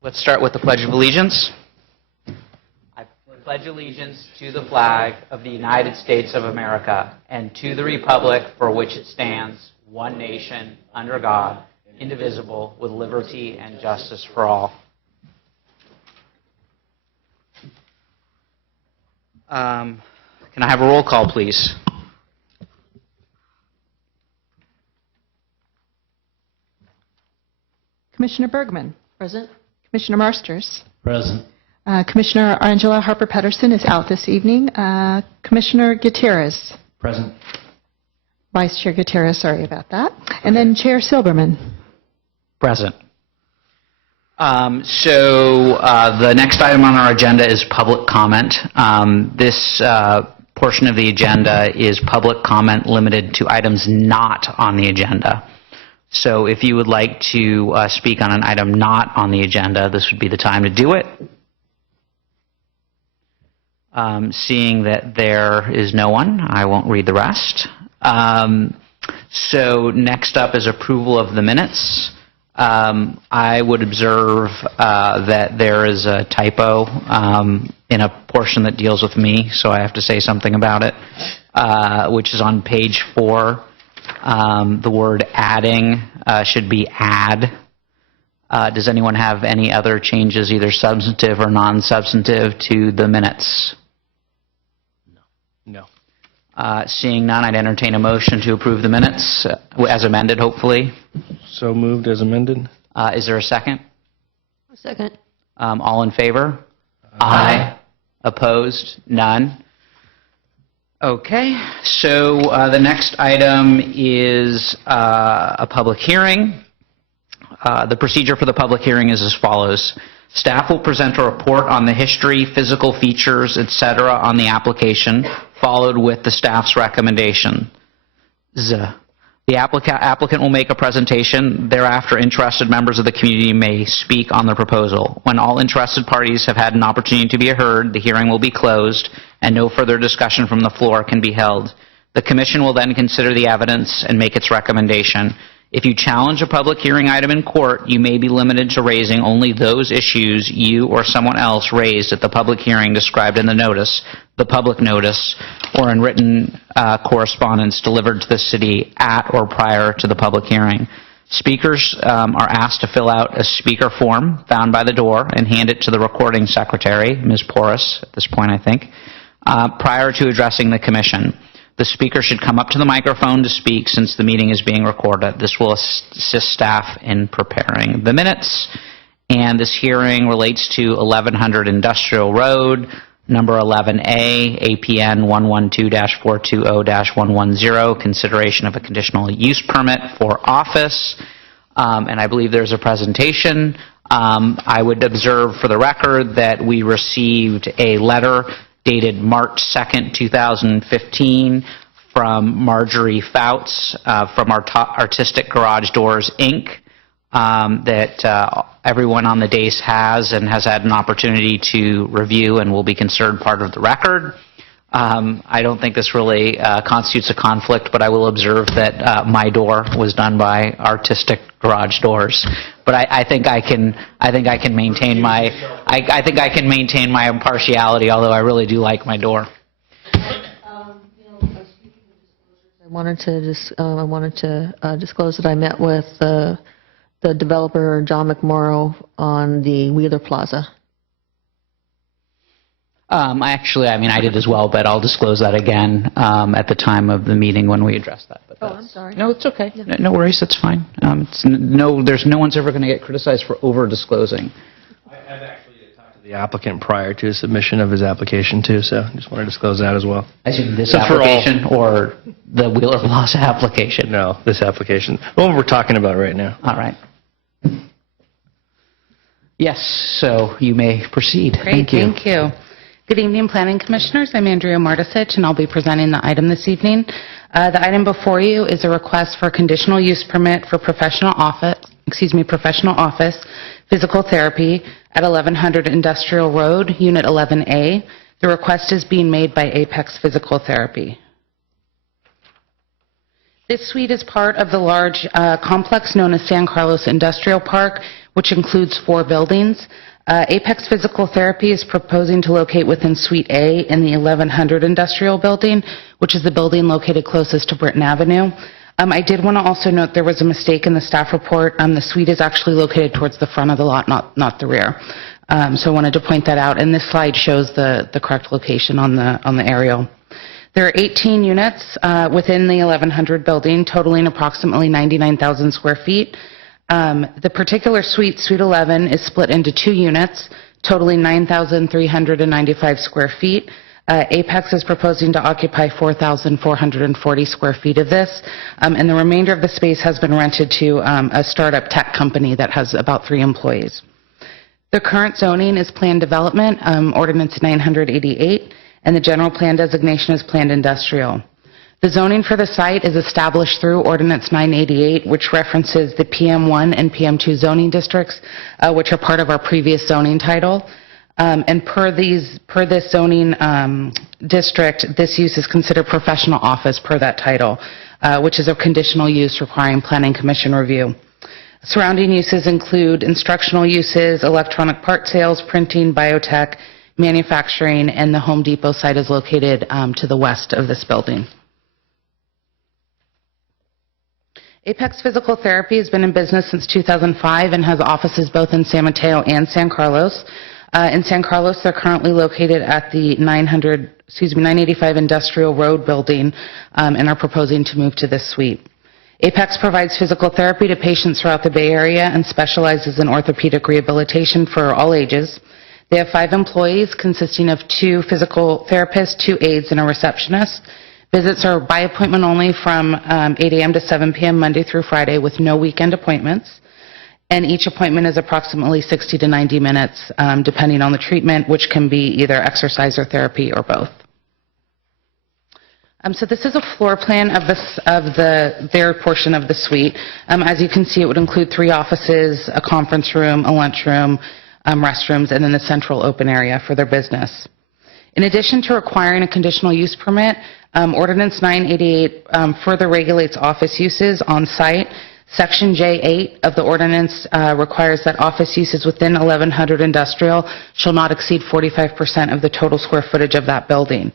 Let's start with the Pledge of Allegiance. I pledge allegiance to the flag of the United States of America and to the republic for which it stands, one nation, under God, indivisible, with liberty and justice for all. Can I have a roll call, please? Commissioner Bergman. Present. Commissioner Marsters. Present. Commissioner Angela Harper-Pedersen is out this evening. Commissioner Gutierrez. Present. Vice Chair Gutierrez, sorry about that. And then Chair Silberman. Present. The next item on our agenda is public comment. This portion of the agenda is public comment limited to items not on the agenda. So if you would like to speak on an item not on the agenda, this would be the time to do it. Seeing that there is no one, I won't read the rest. So next up is approval of the minutes. I would observe that there is a typo in a portion that deals with me, so I have to say something about it, which is on page 4. The word adding should be add. Does anyone have any other changes, either substantive or non-substantive, to the minutes? No. Seeing none, I'd entertain a motion to approve the minutes as amended, hopefully. So moved as amended? Is there a second? Second. All in favor? Aye. Opposed? None. Okay, so the next item is a public hearing. The procedure for the public hearing is as follows. Staff will present a report on the history, physical features, etc. on the application, followed with the staff's recommendation. The applicant will make a presentation. Thereafter, interested members of the community may speak on the proposal. When all interested parties have had an opportunity to be heard, the hearing will be closed and no further discussion from the floor can be held. The commission will then consider the evidence and make its recommendation. If you challenge a public hearing item in court, you may be limited to raising only those issues you or someone else raised at the public hearing described in the notice, the public notice, or in written correspondence delivered to the city at or prior to the public hearing. Speakers are asked to fill out a speaker form found by the door and hand it to the recording secretary, Ms. Porras, at this point, I think, prior to addressing the commission. The speaker should come up to the microphone to speak since the meeting is being recorded. This will assist staff in preparing the minutes. And this hearing relates to 1100 Industrial Road, number 11A, APN 112-420-110, consideration of a conditional use permit for office. And I believe there's a presentation. I would observe for the record that we received a letter dated March 2nd, 2015 from Marjorie Fouts from Artistic Garage Doors, Inc. That everyone on the dais has and has had an opportunity to review and will be considered part of the record. I don't think this really constitutes a conflict, but I will observe that my door was done by Artistic Garage Doors. But I think I can maintain my impartiality, although I really do like my door. I wanted to disclose that I met with the developer John McMorrow on the Wheeler Plaza. I did as well, but I'll disclose that again at the time of the meeting when we address that. But I'm sorry. No, it's okay. No worries, that's fine. There's no one's ever going to get criticized for over-disclosing. I've actually talked to the applicant prior to submission of his application too, so I just want to disclose that as well. I assume this application or the Wheeler Plaza application? No, this application. The one we're talking about right now. All right. Yes, so you may proceed. Great, thank you. Good evening, Planning Commissioners. I'm Andrea Martisich, and I'll be presenting the item this evening. The item before you is a request for a conditional use permit for professional office physical therapy at 1100 Industrial Road, Unit 11A. The request is being made by Apex Physical Therapy. This suite is part of the large complex known as San Carlos Industrial Park, which includes 4 buildings. Apex Physical Therapy is proposing to locate within Suite A in the 1100 Industrial Building, which is the building located closest to Britton Avenue. I did want to also note there was a mistake in the staff report. The suite is actually located towards the front of the lot, not the rear. So I wanted to point that out, and this slide shows the correct location on the aerial. There are 18 units within the 1100 building, totaling approximately 99,000 square feet. The particular suite, Suite 11, is split into 2 units, totaling 9,395 square feet. Apex is proposing to occupy 4,440 square feet of this, and the remainder of the space has been rented to a startup tech company that has about 3 employees. The current zoning is planned development, Ordinance 988, and the general plan designation is planned industrial. The zoning for the site is established through Ordinance 988, which references the PM1 and PM2 zoning districts, which are part of our previous zoning title. And per this zoning district, this use is considered professional office per that title, which is a conditional use requiring Planning Commission review. Surrounding uses include instructional uses, electronic part sales, printing, biotech, manufacturing, and the Home Depot site is located to the west of this building. Apex Physical Therapy has been in business since 2005 and has offices both in San Mateo and San Carlos. In San Carlos, they're currently located at the 985 Industrial Road building and are proposing to move to this suite. Apex provides physical therapy to patients throughout the Bay Area and specializes in orthopedic rehabilitation for all ages. They have 5 employees consisting of 2 physical therapists, 2 aides, and a receptionist. Visits are by appointment only from 8 a.m. to 7 p.m. Monday through Friday with no weekend appointments. And each appointment is approximately 60 to 90 minutes, depending on the treatment, which can be either exercise or therapy or both. So this is a floor plan of their portion of the suite. As you can see, it would include 3 offices, a conference room, a lunchroom, restrooms, and then the central open area for their business. In addition to requiring a conditional use permit, Ordinance 988 further regulates office uses on site. Section J8 of the ordinance requires that office uses within 1100 industrial shall not exceed 45% of the total square footage of that building.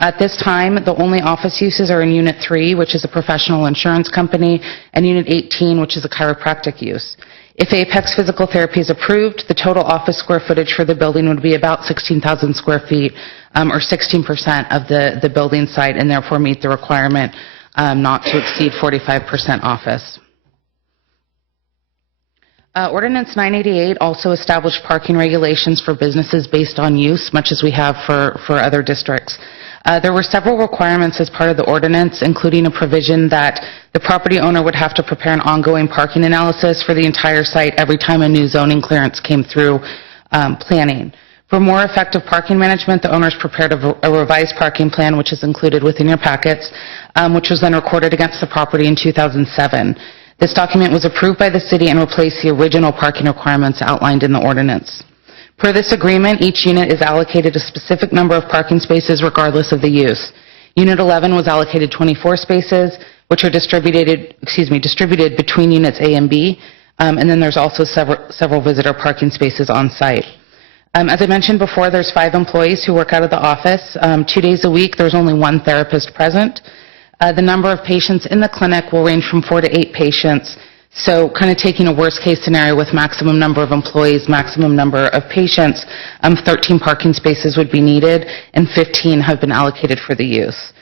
At this time, the only office uses are in Unit 3, which is a professional insurance company, and Unit 18, which is a chiropractic use. If Apex Physical Therapy is approved, the total office square footage for the building would be about 16,000 square feet, or 16% of the building site, and therefore meet the requirement not to exceed 45% office. Ordinance 988 also established parking regulations for businesses based on use, much as we have for other districts. There were several requirements as part of the ordinance, including a provision that the property owner would have to prepare an ongoing parking analysis for the entire site every time a new zoning clearance came through planning. For more effective parking management, the owners prepared a revised parking plan, which is included within your packets, which was then recorded against the property in 2007. This document was approved by the city and replaced the original parking requirements outlined in the ordinance. Per this agreement, each unit is allocated a specific number of parking spaces regardless of the use. Unit 11 was allocated 24 spaces, which are distributed between units A and B, and then there's also several visitor parking spaces on site. As I mentioned before, there's 5 employees who work out of the office. 2 days a week, there's only 1 therapist present. The number of patients in the clinic will range from 4 to 8 patients. So kind of taking a worst-case scenario with maximum number of employees, maximum number of patients, 13 parking spaces would be needed, and 15 have been allocated for the use.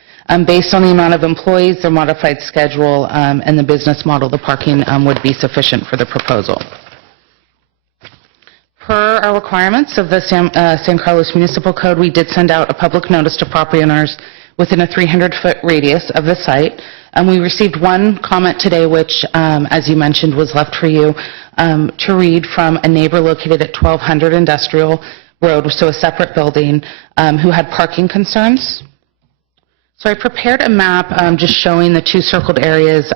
Based on the amount of employees, their modified schedule, and the business model, the parking would be sufficient for the proposal. Per our requirements of the San Carlos Municipal Code, we did send out a public notice to property owners within a 300-foot radius of the site. We received 1 comment today, which, as you mentioned, was left for you to read from a neighbor located at 1200 Industrial Road, so a separate building, who had parking concerns. So I prepared a map just showing the 2 circled areas.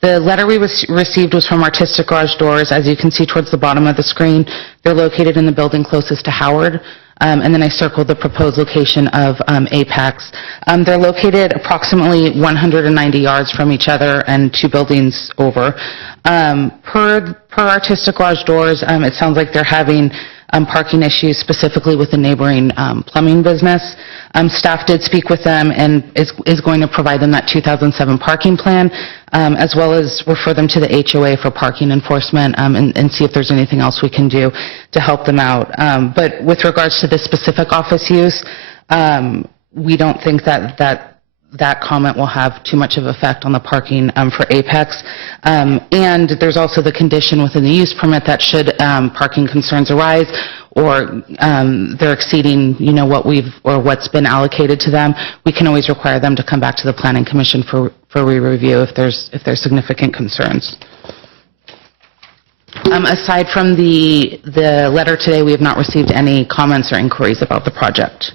The letter we received was from Artistic Garage Doors. As you can see towards the bottom of the screen, they're located in the building closest to Howard. and then I circled the proposed location of Apex. They're located approximately 190 yards from each other and 2 buildings over. Per Artistic Garage Doors, it sounds like they're having parking issues specifically with the neighboring plumbing business. Staff did speak with them and is going to provide them that 2007 parking plan, as well as refer them to the HOA for parking enforcement, and see if there's anything else we can do to help them out. But with regards to this specific office use, we don't think that comment will have too much of effect on the parking for Apex. And there's also the condition within the use permit that should parking concerns arise or they're exceeding, what's been allocated to them, we can always require them to come back to the Planning Commission for re-review if there's significant concerns. Aside from the letter today, we have not received any comments or inquiries about the project.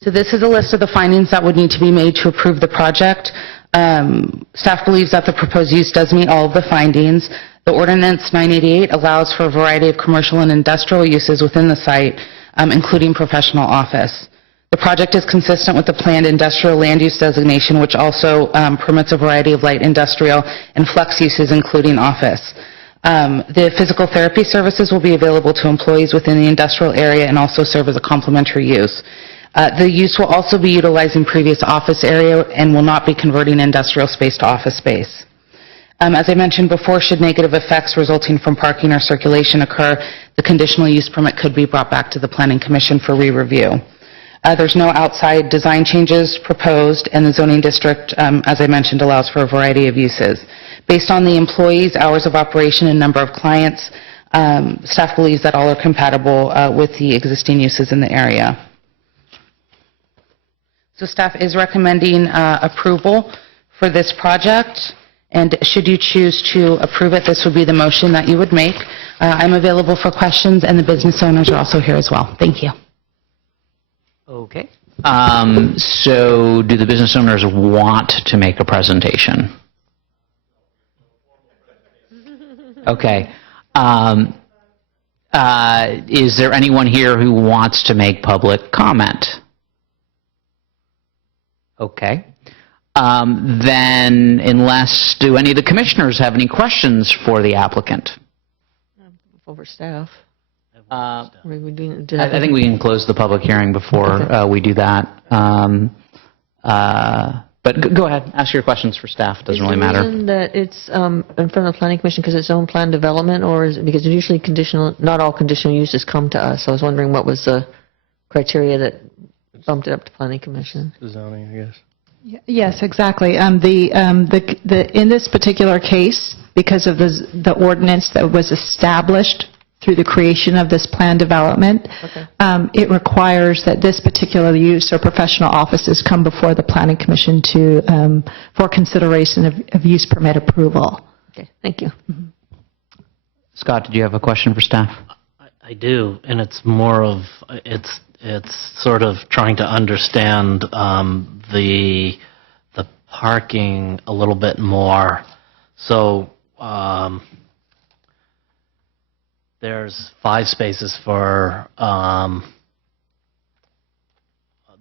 So this is a list of the findings that would need to be made to approve the project. Staff believes that the proposed use does meet all of the findings. The Ordinance 988 allows for a variety of commercial and industrial uses within the site, including professional office. The project is consistent with the planned industrial land use designation, which also permits a variety of light industrial and flex uses, including office. The physical therapy services will be available to employees within the industrial area and also serve as a complementary use. The use will also be utilizing previous office area and will not be converting industrial space to office space. As I mentioned before, should negative effects resulting from parking or circulation occur, the conditional use permit could be brought back to the Planning Commission for re-review. There's no outside design changes proposed, and the zoning district, as I mentioned, allows for a variety of uses. Based on the employees, hours of operation, and number of clients, staff believes that all are compatible with the existing uses in the area. So staff is recommending approval for this project, and should you choose to approve it, this would be the motion that you would make. I'm available for questions, and the business owners are also here as well. Thank you. Okay. So do the business owners want to make a presentation? Okay. Is there anyone here who wants to make public comment? Okay. Then, do any of the commissioners have any questions for the applicant? Over staff. I We do- think we can close the public hearing before we do that. But go ahead, ask your questions for staff. It doesn't really matter. Is the reason that it's in front of the Planning Commission because it's own plan development, or is it because usually not all conditional uses come to us? I was wondering what was the criteria that bumped it up to Planning Commission. The zoning, I guess. Yes, exactly. In this particular case, because of the ordinance that was established through the creation of this plan development, it requires that this particular use or professional offices come before the Planning Commission for consideration of use permit approval. Okay, thank you. Scott, did you have a question for staff? I do, and it's more of, it's sort of trying to understand the parking a little bit more. So there's 5 spaces for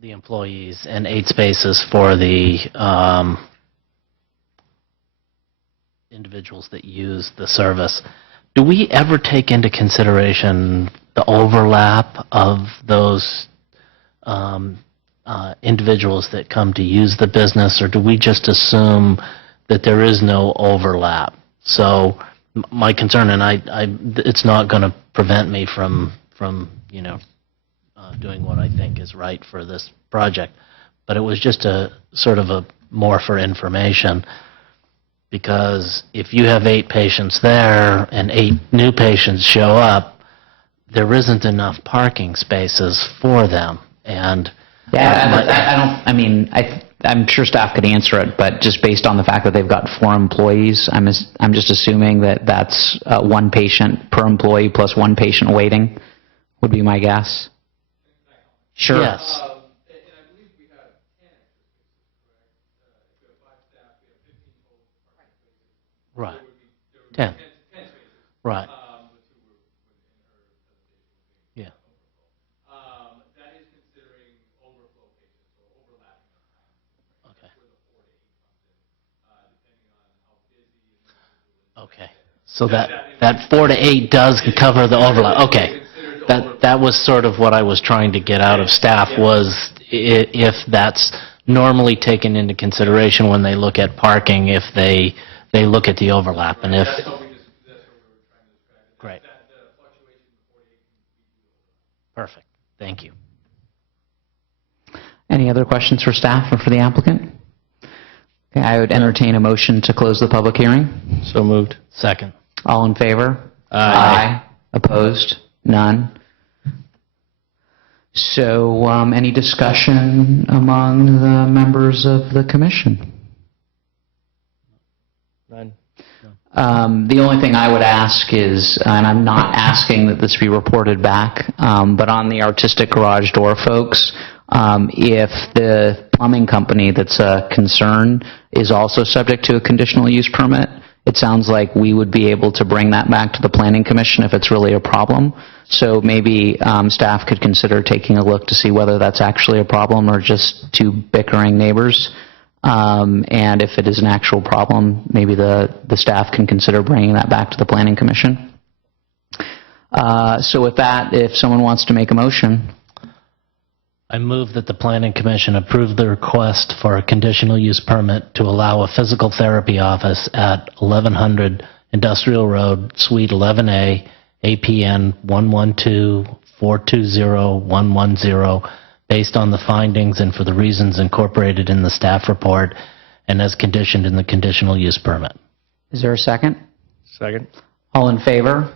the employees and 8 spaces for the individuals that use the service. Do we ever take into consideration the overlap of those individuals that come to use the business, or do we just assume that there is no overlap? So my concern, and it's not going to prevent me from doing what I think is right for this project, but it was just a sort of a more for information. Because if you have 8 patients there and 8 new patients show up, there isn't enough parking spaces for them. And I'm sure staff could answer it, but just based on the fact that they've got 4 employees, I'm just assuming that that's 1 patient per employee plus 1 patient waiting, would be my guess. Sure. yes. Right. 10. Right. Yeah. Okay. So that 4 to 8 does cover the overlap. Okay. That was sort of what I was trying to get out of staff was if that's normally taken into consideration when they look at parking, if they look at the overlap, and if... Great. Perfect. Thank you. Any other questions for staff or for the applicant? Okay, I would entertain a motion to close the public hearing. So moved. Second. All in favor? Aye. Opposed? None? So, any discussion among the members of the commission? None. The only thing I would ask is, and I'm not asking that this be reported back, but on the artistic garage door folks, if the plumbing company that's a concern is also subject to a conditional use permit, it sounds like we would be able to bring that back to the planning commission if it's really a problem. So maybe staff could consider taking a look to see whether that's actually a problem or just two bickering neighbors. And if it is an actual problem, maybe the staff can consider bringing that back to the planning commission. So with that, if someone wants to make a motion. I move that the Planning Commission approve the request for a conditional use permit to allow a physical therapy office at 1100 Industrial Road, Suite 11A, APN 112-420-110, based on the findings and for the reasons incorporated in the staff report and as conditioned in the conditional use permit. Is there a second? Second. All in favor?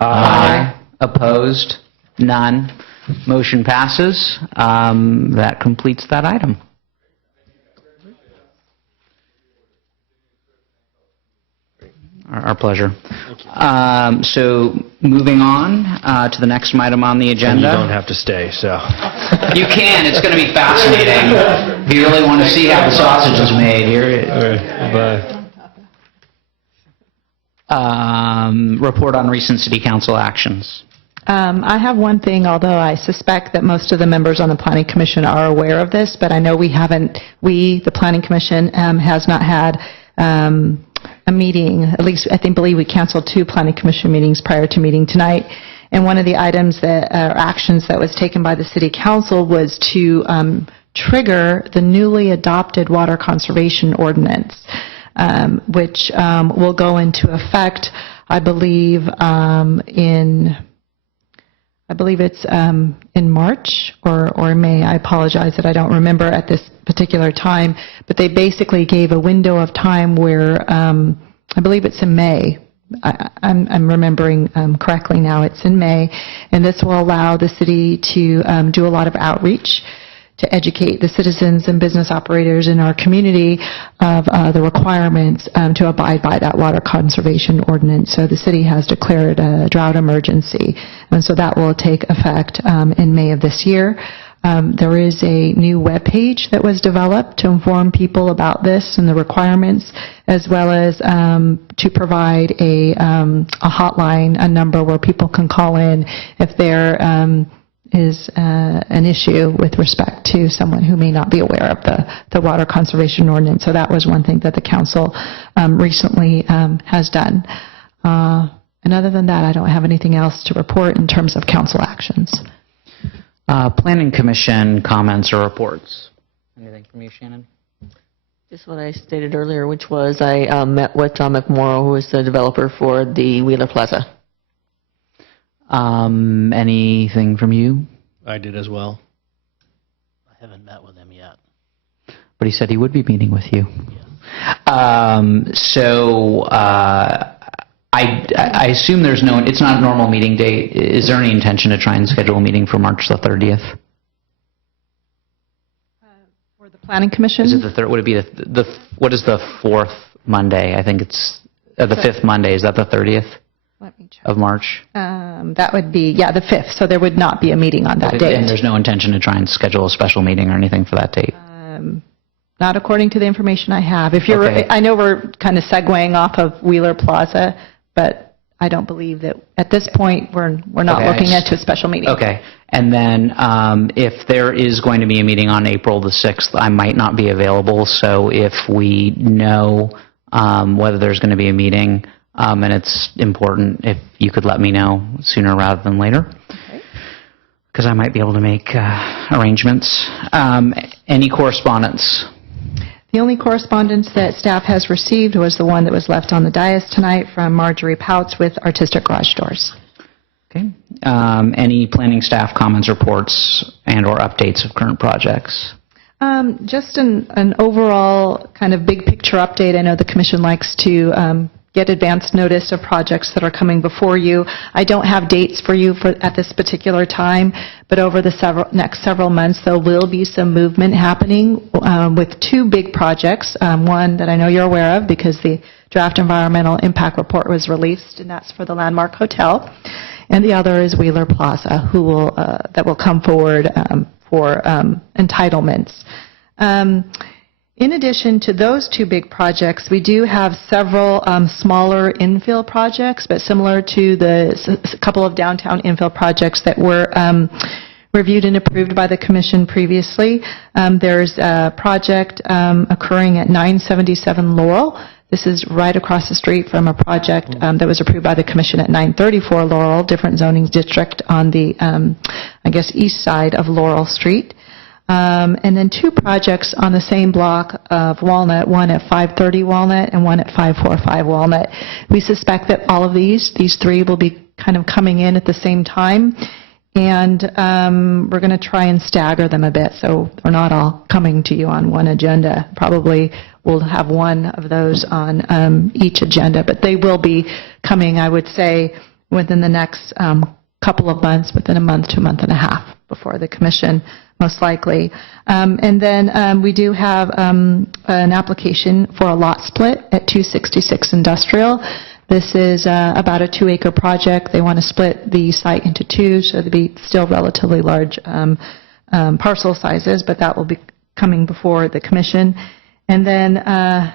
Aye. Opposed? None. Motion passes. That completes that item. Our pleasure. So moving on to the next item on the And agenda. you don't have to stay, so. You can. It's going to be fascinating. If you really want to see how the sausage is made, here. Bye. Report on recent city council actions. I have one thing, although I suspect that most of the members on the Planning Commission are aware of this, but I know the Planning Commission, has not had a meeting, at least believe we canceled 2 Planning Commission meetings prior to meeting tonight. And one of the items actions that was taken by the City Council was to trigger the newly adopted Water Conservation Ordinance, which will go into effect, I believe it's in March or May. I apologize that I don't remember at this particular time, but they basically gave a window of time where I believe it's in May. I'm remembering correctly now. It's in May, and this will allow the city to do a lot of outreach to educate the citizens and business operators in our community of the requirements to abide by that water conservation ordinance. So the city has declared a drought emergency, and so that will take effect in May of this year. There is a new webpage that was developed to inform people about this and the requirements, as well as to provide a hotline, a number where people can call in if there is an issue with respect to someone who may not be aware of the water conservation ordinance. So that was one thing that the council recently has done. And other than that, I don't have anything else to report in terms of council actions. Planning Commission comments or reports. Anything from you, Shannon? Just what I stated earlier, which was I met with John McMorrow, who is the developer for the Wheeler Plaza. Anything from you? I did as well. I haven't met with him yet. But he said he would be meeting with you. I assume it's not a normal meeting date. Is there any intention to try and schedule a meeting for March the 30th? For the Planning Commission? Is it the third? Would it be what is the 4th Monday? I think it's the 5th Monday. Is that the 30th Let me check. of March? That would be, the 5th, so there would not be a meeting on that date. And there's no intention to try and schedule a special meeting or anything for that date? Not according to the information I have. Okay. I know we're kind of segueing off of Wheeler Plaza, but I don't believe that, at this point, we're not Okay, looking into a special meeting. Okay. And then if there is going to be a meeting on April the 6th, I might not be available. So if we know whether there's going to be a meeting, and it's important if you could let me know sooner rather than later, because I might be able to make arrangements. Any correspondence? The only correspondence that staff has received was the one that was left on the dais tonight from Marjorie Pouts with Artistic Garage Doors. Okay. Any planning staff comments, reports, and/or updates of current projects? Just an overall kind of big picture update. I know the commission likes to get advance notice of projects that are coming before you. I don't have dates for you at this particular time, but over the next several months, there will be some movement happening with two big projects. One that I know you're aware of because the draft environmental impact report was released, and that's for the Landmark Hotel. And the other is Wheeler Plaza, that will come forward for entitlements. In addition to those two big projects, we do have several smaller infill projects, but similar to the couple of downtown infill projects that were reviewed and approved by the commission previously. There's a project occurring at 977 Laurel. This is right across the street from a project that was approved by the commission at 934 Laurel, different zoning district on the, east side of Laurel Street. And then two projects on the same block of Walnut, one at 530 Walnut and one at 545 Walnut. We suspect that all of these three will be kind of coming in at the same time. And we're going to try and stagger them a bit, so they're not all coming to you on one agenda. Probably we'll have one of those on each agenda, but they will be coming, I would say, within the next couple of months, within a month to a month and a half before the commission, most likely. And then we do have an application for a lot split at 266 Industrial. This is about a 2-acre project. They want to split the site into two, so they'll be still relatively large parcel sizes, but that will be coming before the commission. And then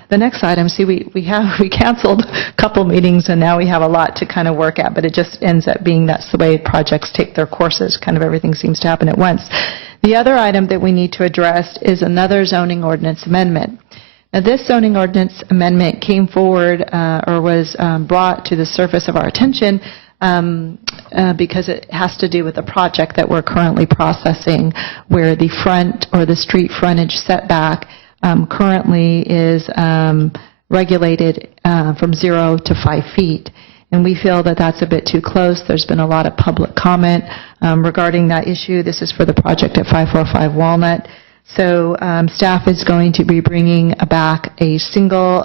the next item, we canceled a couple meetings, and now we have a lot to kind of work at, but it just ends up being that's the way projects take their courses. Kind of everything seems to happen at once. The other item that we need to address is another zoning ordinance amendment. Now, this zoning ordinance amendment came forward or was brought to the surface of our attention because it has to do with a project that we're currently processing where the front or the street frontage setback currently is regulated from 0 to 5 feet. And we feel that that's a bit too close. There's been a lot of public comment regarding that issue. This is for the project at 545 Walnut. So staff is going to be bringing back a single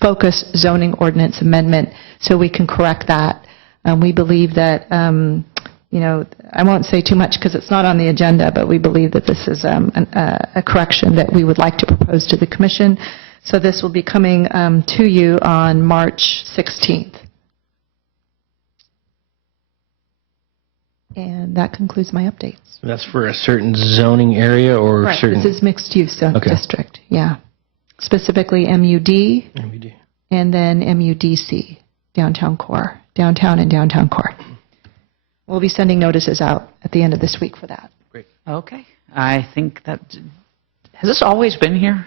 focus zoning ordinance amendment so we can correct that. We believe that, I won't say too much because it's not on the agenda, but we believe that this is a correction that we would like to propose to the commission. So this will be coming to you on March 16th. And that concludes my updates. That's for a certain zoning area or Correct. certain? This is mixed-use zone Okay. district, yeah. Specifically MUD MUD. and then MUDC, downtown core, downtown and downtown core. We'll be sending notices out at the end of this week for that. Okay. I think that, has this always been here?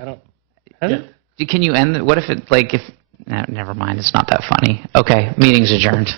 I don't. Has it? Can you end, what if it, no, never mind, it's not that funny. Okay, meeting's adjourned.